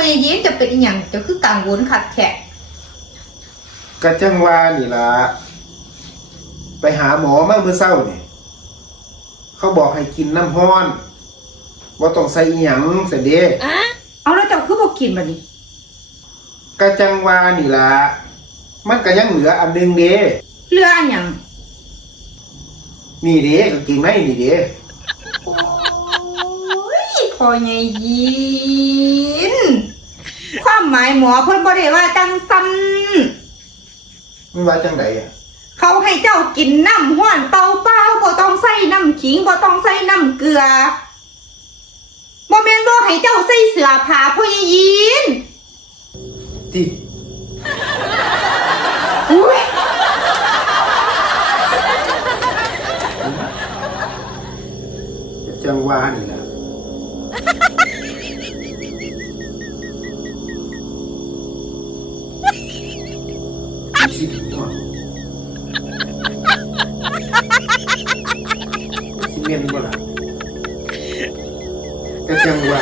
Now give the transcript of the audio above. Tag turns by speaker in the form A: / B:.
A: อใหญ่ยิ้มจะเป็นอีหยังจะคือกังวลคักแขก
B: กะจังว่านี่ล่ะไปหาหมอมาเมื่อเช้านี่เขาบอกให้กินน้ำห้อนว่าต้องใส่อีหยังเสยเด้
A: เอาแล้วเจ้าคือบ่กินบัดนี้
B: กะจังว่านี่ล่ะมันก็ยังเหลืออันหนึงเด้
A: เรืออันหยัง
B: นี่เด้กางเกงในนี่เด้
A: โอ้ยพอใหญ่ยิ้มความ หมายหมอเพิ่นบ่ได้ว่าจังซั่น
B: มันว่าจังไดอะ
A: เขาให้เจ้ากินน้ำห้อนเปล่าเปล่าๆบ่ต้องใส่น้ำขิงบ่ต้องใส่น้ำเกลือบ่แม่นบ่ให้เจ้าใส่เสื้อผ้าพ่อใหญ่ยิ้ม
B: ที่
A: อุ้ย
B: กะจังว่านี่ล่ะ สิหัวสิเมนบ่ล่ะกะจังว่า